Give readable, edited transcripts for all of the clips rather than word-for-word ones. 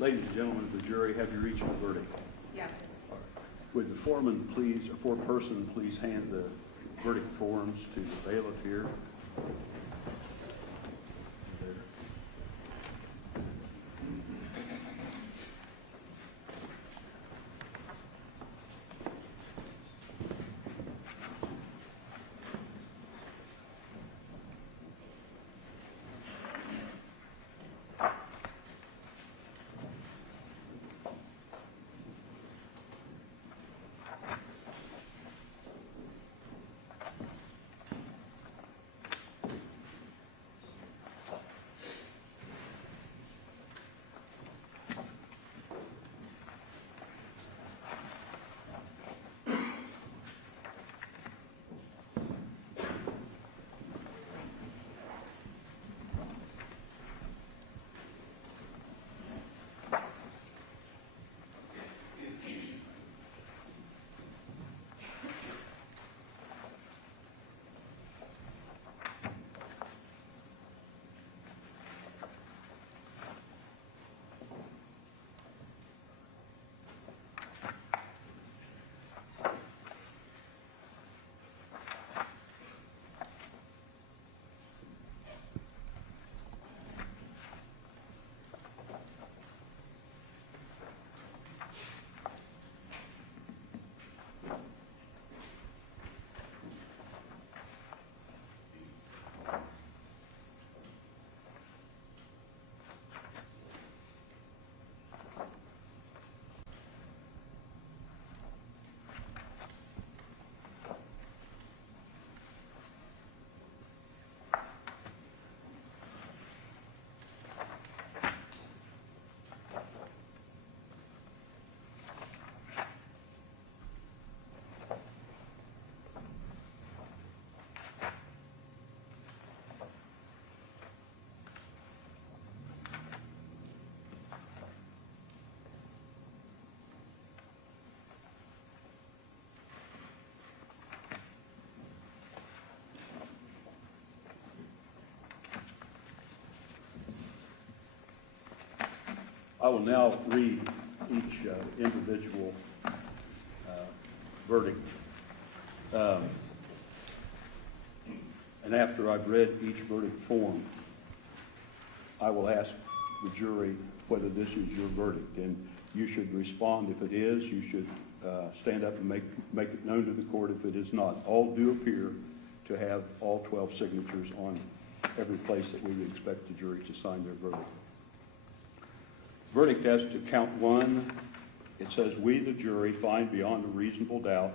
Ladies and gentlemen of the jury, have you reached a verdict? Yes. Would the foreman please, or foreperson please hand the verdict forms to the bailiff here? I will now read each individual verdict. And after I've read each verdict form, I will ask the jury whether this is your verdict. And you should respond if it is. You should stand up and make it known to the court if it is not. All do appear to have all 12 signatures on every place that we would expect the jury to sign their verdict. Verdict as to count one, it says, we, the jury, find beyond a reasonable doubt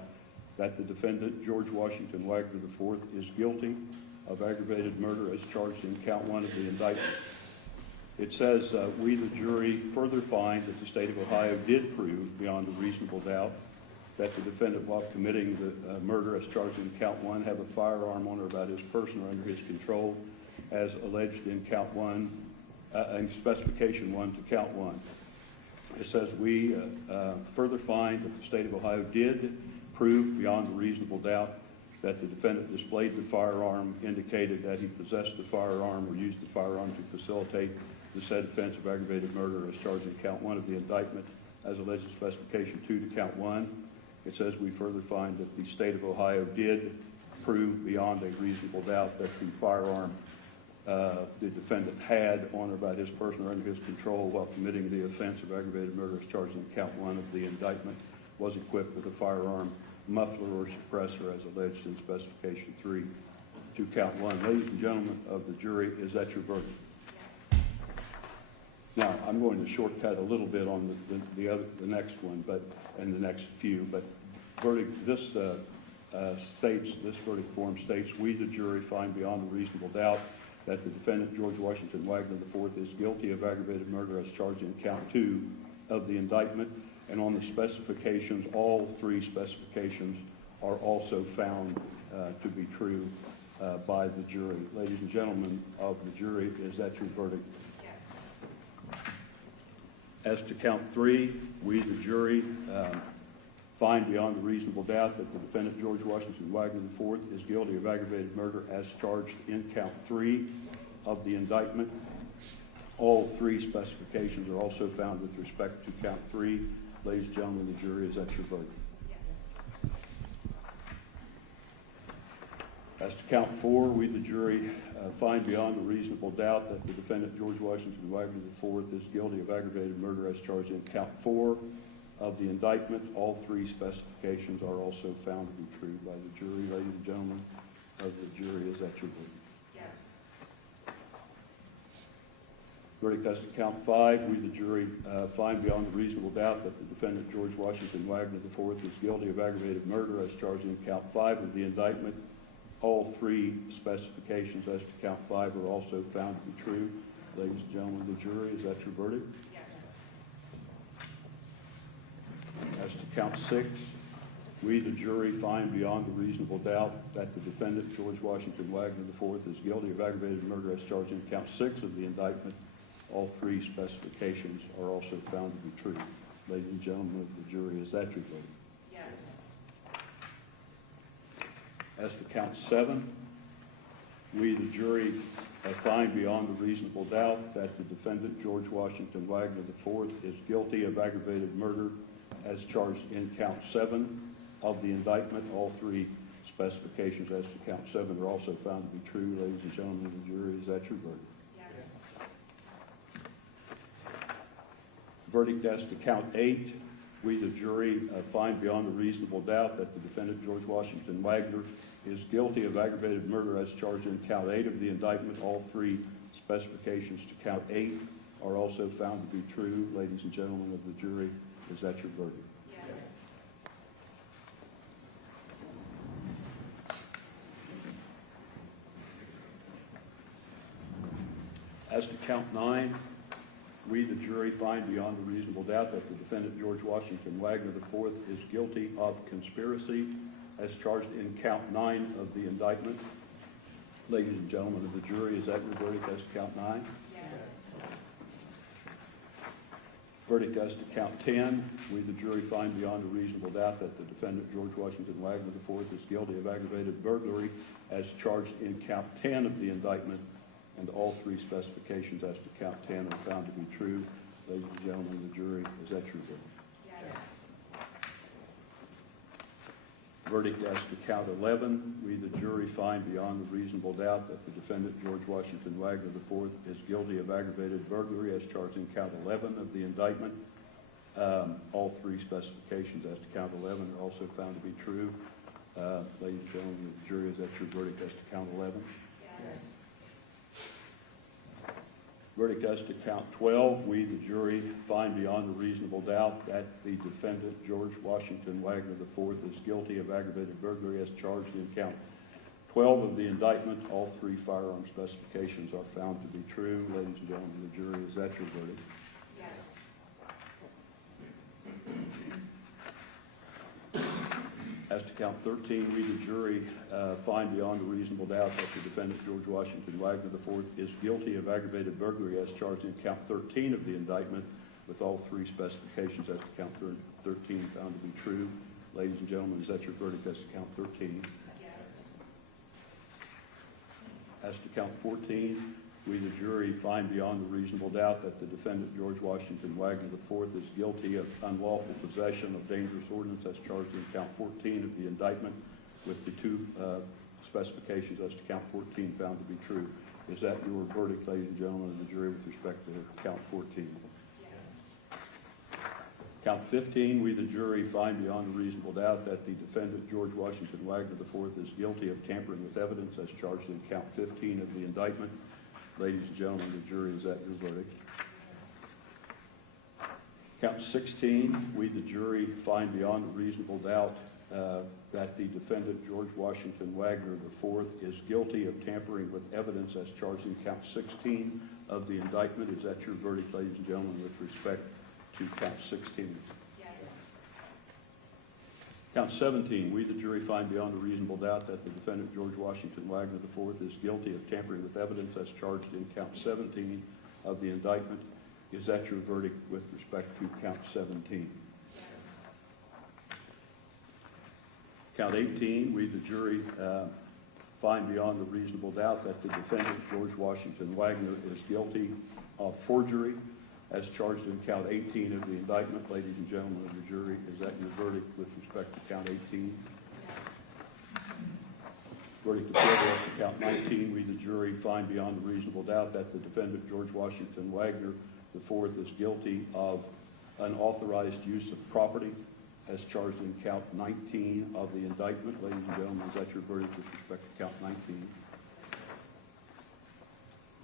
that the defendant, George Washington Wagner IV, is guilty of aggravated murder as charged in count one of the indictment. It says, we, the jury, further find that the state of Ohio did prove beyond a reasonable doubt that the defendant, while committing the murder as charged in count one, have a firearm on or about his person or under his control, as alleged in count one, in specification one to count one. It says, we further find that the state of Ohio did prove beyond a reasonable doubt that the defendant displayed the firearm, indicated that he possessed the firearm or used the firearm to facilitate the said offense of aggravated murder as charged in count one of the indictment, as alleged in specification two to count one. It says, we further find that the state of Ohio did prove beyond a reasonable doubt that the firearm the defendant had on or about his person or under his control while committing the offense of aggravated murder as charged in count one of the indictment was equipped with a firearm, muffler, or suppressor as alleged in specification three to count one. Ladies and gentlemen of the jury, is that your verdict? Yes. Now, I'm going to shortcut a little bit on the next one, and the next few, but verdict, this verdict form states, we, the jury, find beyond a reasonable doubt that the defendant, George Washington Wagner IV, is guilty of aggravated murder as charged in count two of the indictment. And on the specifications, all three specifications are also found to be true by the jury. Ladies and gentlemen of the jury, is that your verdict? Yes. As to count three, we, the jury, find beyond a reasonable doubt that the defendant, George Washington Wagner IV, is guilty of aggravated murder as charged in count three of the indictment. All three specifications are also found with respect to count 3. Ladies and gentlemen of the jury, is that your verdict? As to count 4, we, the jury, find beyond a reasonable doubt that the defendant, George Washington Wagner IV, is guilty of aggravated murder as charged in count 4 of the indictment. All three specifications are also found to be true by the jury. Ladies and gentlemen of the jury, is that your verdict? Yes. Verdict as to count 5, we, the jury, find beyond a reasonable doubt that the defendant, George Washington Wagner IV, is guilty of aggravated murder as charged in count 5 of the indictment. All three specifications as to count 5 are also found to be true. Ladies and gentlemen of the jury, is that your verdict? Yes. As to count 6, we, the jury, find beyond a reasonable doubt that the defendant, George Washington Wagner IV, is guilty of aggravated murder as charged in count 6 of the indictment. All three specifications are also found to be true. Ladies and gentlemen of the jury, is that your verdict? Yes. As to count 7, we, the jury, find beyond a reasonable doubt that the defendant, George Washington Wagner IV, is guilty of aggravated murder as charged in count 7 of the indictment. All three specifications as to count 7 are also found to be true. Ladies and gentlemen of the jury, is that your verdict? Yes. Verdict as to count 8, we, the jury, find beyond a reasonable doubt that the defendant, George Washington Wagner, is guilty of aggravated murder as charged in count 8 of the indictment. All three specifications to count 8 are also found to be true. Ladies and gentlemen of the jury, is that your verdict? Yes. As to count 9, we, the jury, find beyond a reasonable doubt that the defendant, George Washington Wagner IV, is guilty of conspiracy as charged in count 9 of the indictment. Ladies and gentlemen of the jury, is that your verdict as to count 9? Yes. Verdict as to count 10, we, the jury, find beyond a reasonable doubt that the defendant, George Washington Wagner IV, is guilty of aggravated burglary as charged in count 10 of the indictment, and all three specifications as to count 10 are found to be true. Ladies and gentlemen of the jury, is that your verdict? Yes. Verdict as to count 11, we, the jury, find beyond a reasonable doubt that the defendant, George Washington Wagner IV, is guilty of aggravated burglary as charged in count 11 of the indictment. All three specifications as to count 11 are also found to be true. Ladies and gentlemen of the jury, is that your verdict as to count 11? Yes. Verdict as to count 12, we, the jury, find beyond a reasonable doubt that the defendant, George Washington Wagner IV, is guilty of aggravated burglary as charged in count 12 of the indictment. All three firearm specifications are found to be true. Ladies and gentlemen of the jury, is that your verdict? Yes. As to count 13, we, the jury, find beyond a reasonable doubt that the defendant, George Washington Wagner IV, is guilty of aggravated burglary as charged in count 13 of the indictment, with all three specifications as to count 13 found to be true. Ladies and gentlemen, is that your verdict as to count 13? Yes. As to count 14, we, the jury, find beyond a reasonable doubt that the defendant, George Washington Wagner IV, is guilty of unlawful possession of dangerous ordnance as charged in count 14 of the indictment, with the two specifications as to count 14 found to be true. Is that your verdict, ladies and gentlemen of the jury, with respect to count 14? Yes. Count 15, we, the jury, find beyond a reasonable doubt that the defendant, George Washington Wagner IV, is guilty of tampering with evidence as charged in count 15 of the indictment. Ladies and gentlemen of the jury, is that your verdict? Count 16, we, the jury, find beyond a reasonable doubt that the defendant, George Washington Wagner IV, is guilty of tampering with evidence as charged in count 16 of the indictment. Is that your verdict, ladies and gentlemen, with respect to count 16? Yes. Count 17, we, the jury, find beyond a reasonable doubt that the defendant, George Washington Wagner IV, is guilty of tampering with evidence as charged in count 17 of the indictment. Is that your verdict with respect to count 17? Yes. Count 18, we, the jury, find beyond a reasonable doubt that the defendant, George Washington Wagner, is guilty of forgery as charged in count 18 of the indictment. Ladies and gentlemen of the jury, is that your verdict with respect to count 18? Verdict appealed as to count 19. We, the jury, find beyond a reasonable doubt that the defendant, George Washington Wagner IV, is guilty of unauthorized use of property as charged in count 19 of the indictment. Ladies and gentlemen, is that your verdict with respect to count 19?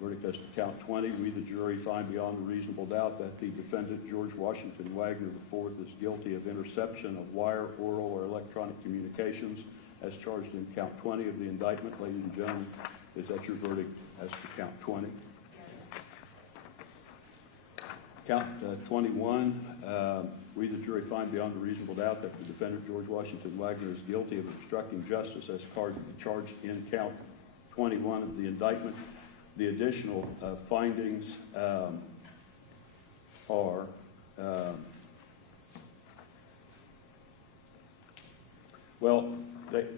Verdict as to count 20. We, the jury, find beyond a reasonable doubt that the defendant, George Washington Wagner IV, is guilty of interception of wire, oral, or electronic communications as charged in count 20 of the indictment. Ladies and gentlemen, is that your verdict as to count 20? Count 21, we, the jury, find beyond a reasonable doubt that the defendant, George Washington Wagner, is guilty of obstructing justice as charged in count 21 of the indictment. The additional findings are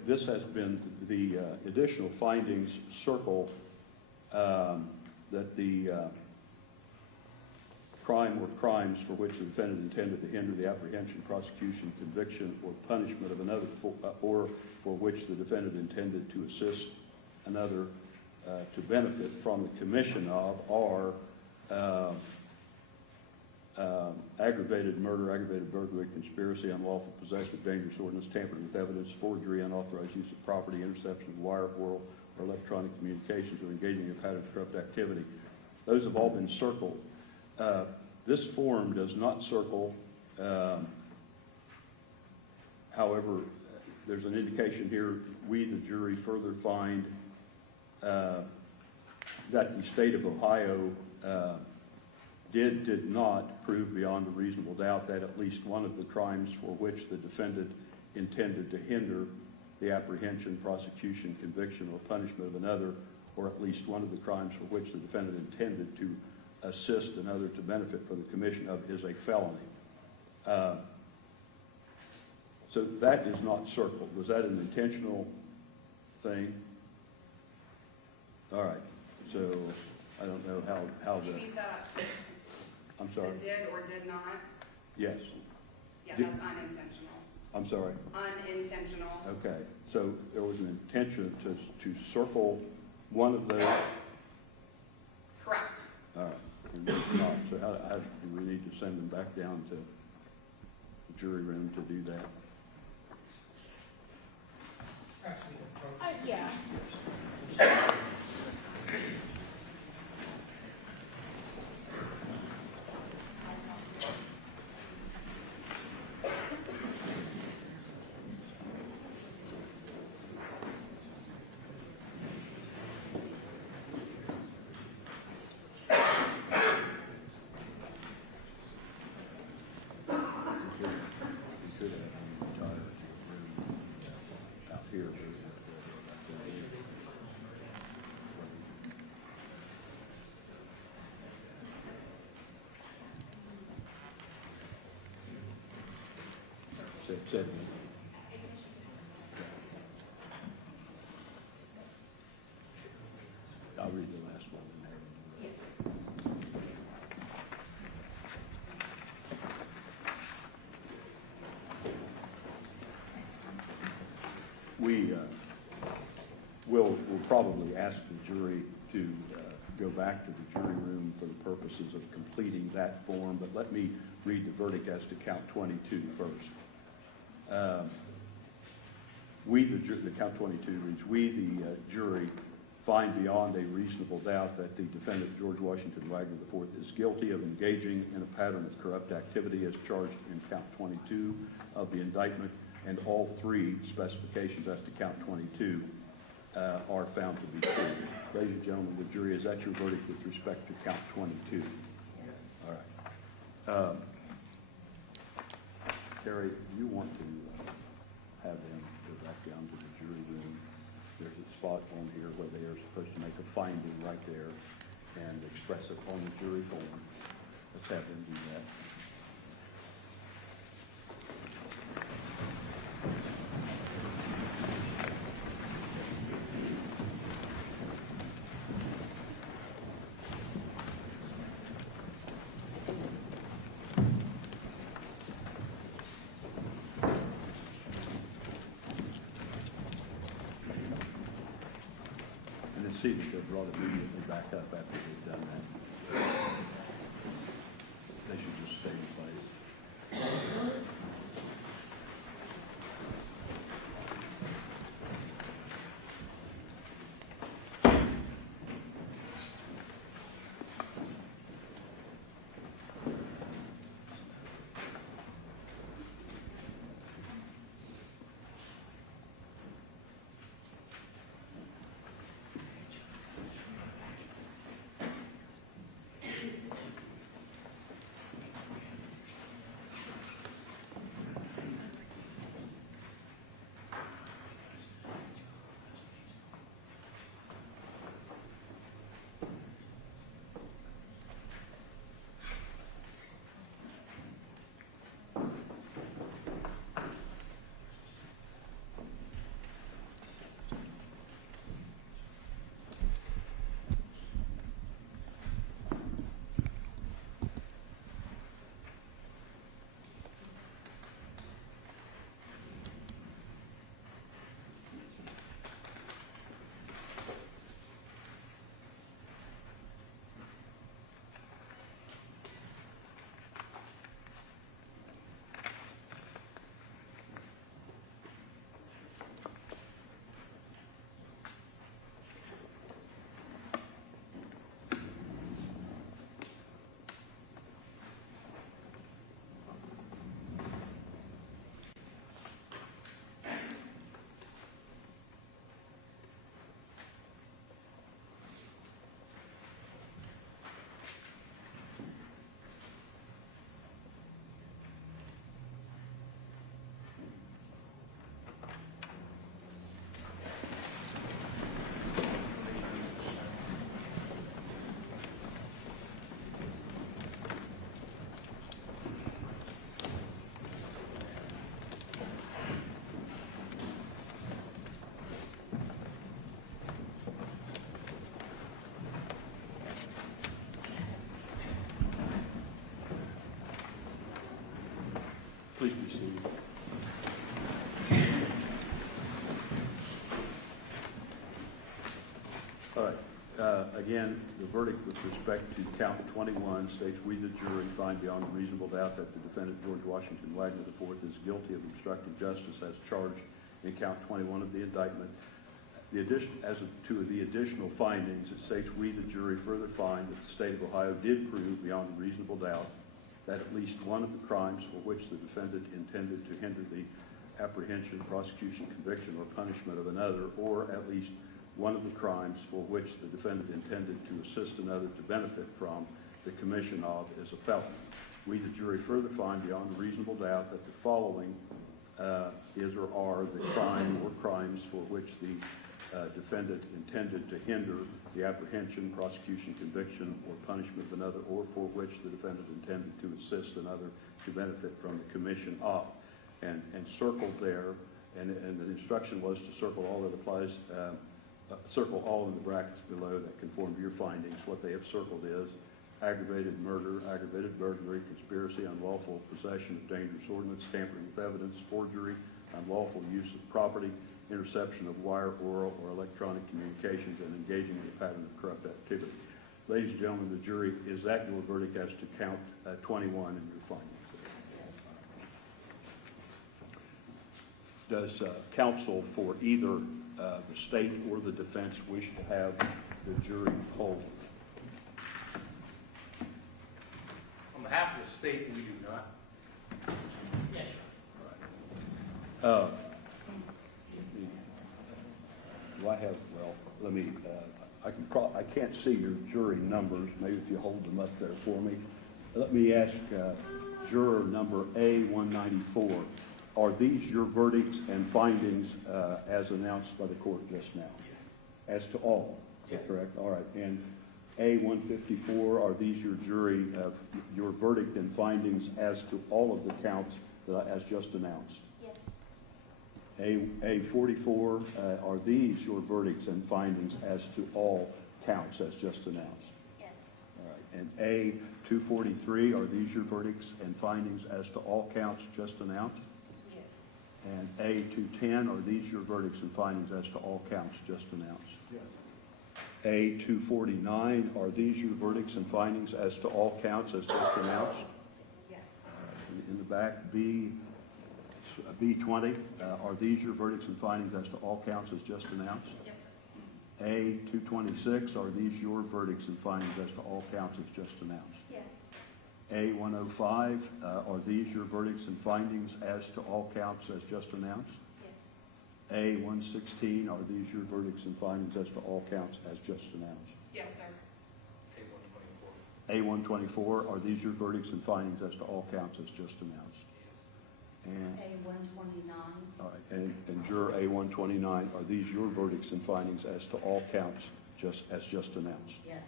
this has been the additional findings circle that the crime or crimes for which the defendant intended to hinder the apprehension, prosecution, conviction, or punishment of another, or for which the defendant intended to assist another to benefit from the commission of, are aggravated murder, aggravated burglary, conspiracy, unlawful possession of dangerous ordnance, tampering with evidence, forgery, unauthorized use of property, interception of wire, oral, or electronic communications, or engaging in a pattern of corrupt activity. Those have all been circled. This form does not circle. However, there's an indication here, we, the jury, further find that the state of Ohio did not prove beyond a reasonable doubt that at least one of the crimes for which the defendant intended to hinder the apprehension, prosecution, conviction, or punishment of another, or at least one of the crimes for which the defendant intended to assist another to benefit from the commission of, is a felony. So that is not circled. Was that an intentional thing? All right. So I don't know how You the. need that, I'm sorry. the did or did not? Yes. Yeah, Did- that's unintentional. I'm sorry. Unintentional. Okay. So there was an intention to circle one of those. Correct. All right. And it's not. So how do we need to send them back down to the jury room to do that? Yeah. We could have an entire room out here. Said. I'll read the last one. We will probably ask the jury to go back to the jury room for the purposes of completing that form, but let me read the verdict as to count 22 first. The count 22 reads, we, the jury, find beyond a reasonable doubt that the defendant, George Washington Wagner IV, is guilty of engaging in a pattern of corrupt activity as charged in count 22 of the indictment, and all three specifications as to count 22 are found to be true. Ladies and gentlemen of the jury, is that your verdict with respect to count 22? Yes. All right. Terry, do you want to have them go back down to the jury room? There's a spot on here where they are supposed to make a finding right there and express it on the jury form. Let's have them do that. see that they're brought immediately back up after they've done that. They should just stay in place. Please be seated. All right. Again, the verdict with respect to count 21 states, we, the jury, find beyond a reasonable doubt that the defendant, George Washington Wagner IV, is guilty of obstructing justice as charged in count 21 of the indictment. As to the additional findings, it states, we, the jury, further find that the state of Ohio did prove beyond a reasonable doubt that at least one of the crimes for which the defendant intended to hinder the apprehension, prosecution, conviction, or punishment of another, or at least one of the crimes for which the defendant intended to assist another to benefit from the commission of is a felony. We, the jury, further find beyond a reasonable doubt that the following is or are the crime or crimes for which the defendant intended to hinder the apprehension, prosecution, conviction, or punishment of another, or for which the defendant intended to assist another to benefit from the commission of. And circled there, and the instruction was to circle all that applies, circle all in the brackets below that conform to your findings. What they have circled is aggravated murder, aggravated burglary, conspiracy, unlawful possession of dangerous ordnance, tampering with evidence, forgery, unlawful use of property, interception of wire, oral, or electronic communications, and engaging in a pattern of corrupt activity. Ladies and gentlemen, the jury, is that your verdict as to count 21 in your findings? Does counsel for either the state or the defense wish to have the jury polled? On behalf of the state, we do not. Yes, sir. Do I have, well, let me, I can't see your jury numbers. Maybe if you hold them up there for me. Let me ask juror number A194. Are these your verdicts and findings as announced by the court just now? Yes. As to all? Yes. Is that correct? All right. And A154, are these your jury, your verdict and findings as to all of the counts as just announced? Yes. A44, are these your verdicts and findings as to all counts as just announced? Yes. All right. And A243, are these your verdicts and findings as to all counts just announced? And A210, are these your verdicts and findings as to all counts just announced? Yes. A 249, are these your verdicts and findings as to all counts as just announced? Yes. In the back, B20, are these your verdicts and findings as to all counts as just announced? Yes, sir. A 226, are these your verdicts and findings as to all counts as just announced? Yes. A 105, are these your verdicts and findings as to all counts as just announced? Yes. A 116, are these your verdicts and findings as to all counts as just announced? Yes, sir. A124. A 124, are these your verdicts and findings as to all counts as just announced? And, A129. all right, and juror A 129, are these your verdicts and findings as to all counts as just announced? Yes.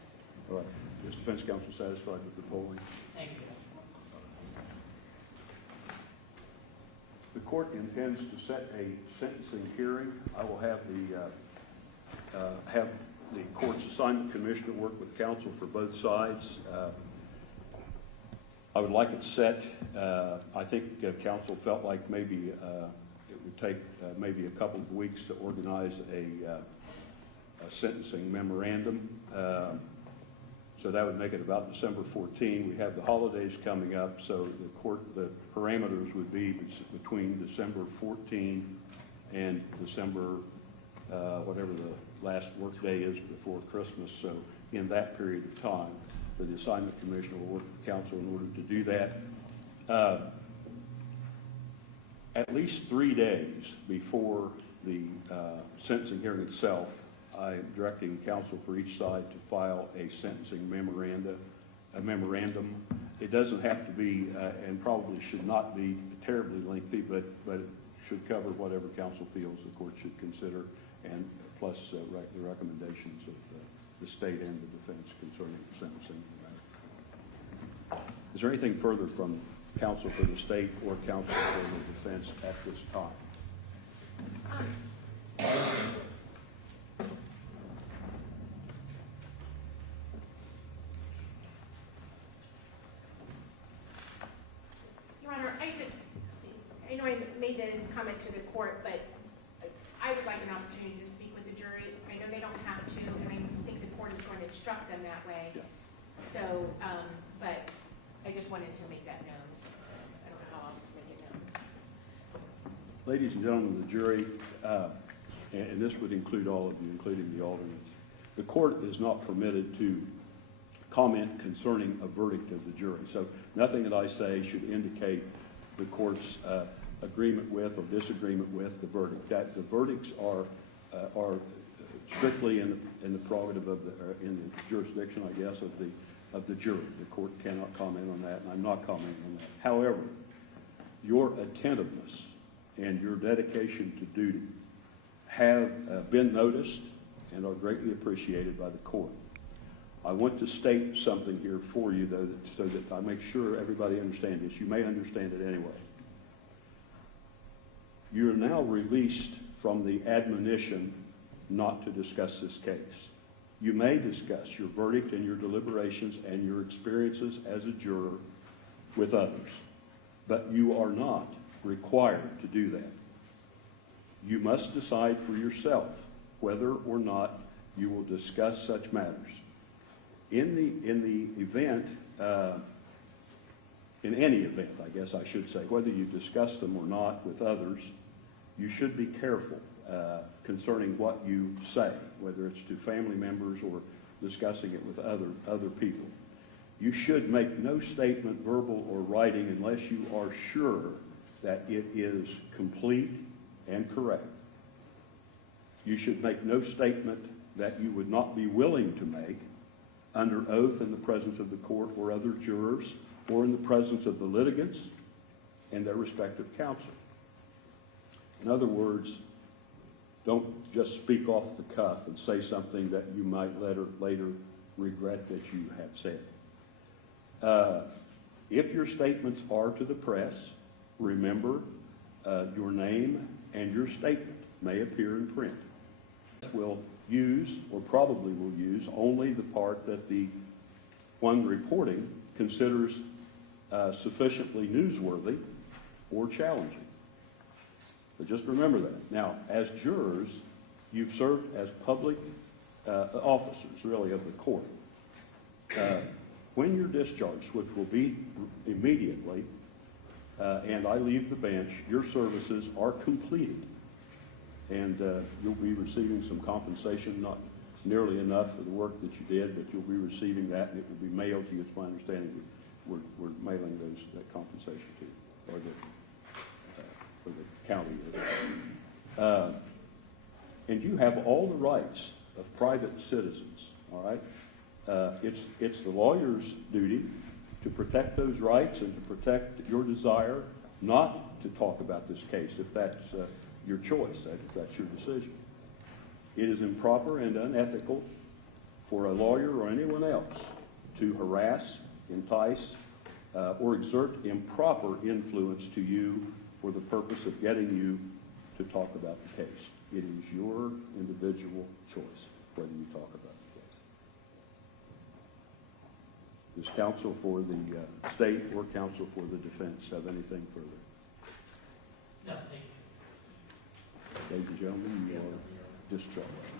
All right, is defense counsel satisfied with the polling? Thank you. The court intends to set a sentencing hearing. I will have the court's assignment commissioner work with counsel for both sides. I would like it set, I think counsel felt like maybe it would take maybe a couple of weeks to organize a sentencing memorandum. So that would make it about December 14. We have the holidays coming up, so the parameters would be between December 14 and December, whatever the last work day is before Christmas. So in that period of time, the assignment commissioner will work with counsel in order to do that. At least 3 days before the sentencing hearing itself, I am directing counsel for each side to file a sentencing memorandum. It doesn't have to be, and probably should not be terribly lengthy, but it should cover whatever counsel feels the court should consider, and plus the recommendations of the state and the defense concerning the sentencing. Is there anything further from counsel for the state or counsel for the defense at this time? Your Honor, I know I made this comment to the court, but I would like an opportunity to speak with the jury. I know they don't have to, and I think the court is going to instruct them that way. Yeah. So, but I just wanted to make that known. I don't know how else to make it known. Ladies and gentlemen of the jury, and this would include all of you, including the alternates, the court is not permitted to comment concerning a verdict of the jury. So nothing that I say should indicate the court's agreement with or disagreement with the verdict. That the verdicts are strictly in the prerogative of in the jurisdiction, I guess, of the jury. The court cannot comment on that, and I'm not commenting on that. However, your attentiveness and your dedication to duty have been noticed and are greatly appreciated by the court. I want to state something here for you, though, so that I make sure everybody understands this. You may understand it anyway. You are now released from the admonition not to discuss this case. You may discuss your verdict and your deliberations and your experiences as a juror with others, but you are not required to do that. You must decide for yourself whether or not you will discuss such matters. In the event, in any event, I guess I should say, whether you discuss them or not with others, you should be careful concerning what you say, whether it's to family members or discussing it with other people. You should make no statement, verbal or writing, unless you are sure that it is complete and correct. You should make no statement that you would not be willing to make under oath in the presence of the court or other jurors, or in the presence of the litigants and their respective counsel. In other words, don't just speak off the cuff and say something that you might later regret that you have said. If your statements are to the press, remember your name and your statement may appear in print. Will use, or probably will use, only the part that the one reporting considers sufficiently newsworthy or challenging. But just remember that. Now, as jurors, you've served as public officers, really, of the court. When you're discharged, which will be immediately, and I leave the bench, your services are completed. And you'll be receiving some compensation, not nearly enough for the work that you did, but you'll be receiving that, and it will be mailed to you. It's my understanding we're mailing that compensation to you, or the county. And you have all the rights of private citizens, all right? It's the lawyer's duty to protect those rights and to protect your desire not to talk about this case, if that's your choice, if that's your decision. It is improper and unethical for a lawyer or anyone else to harass, entice, or exert improper influence to you for the purpose of getting you to talk about the case. It is your individual choice whether you talk about the case. Does counsel for the state or counsel for the defense have anything further? No, thank you. Ladies and gentlemen, you are discharged.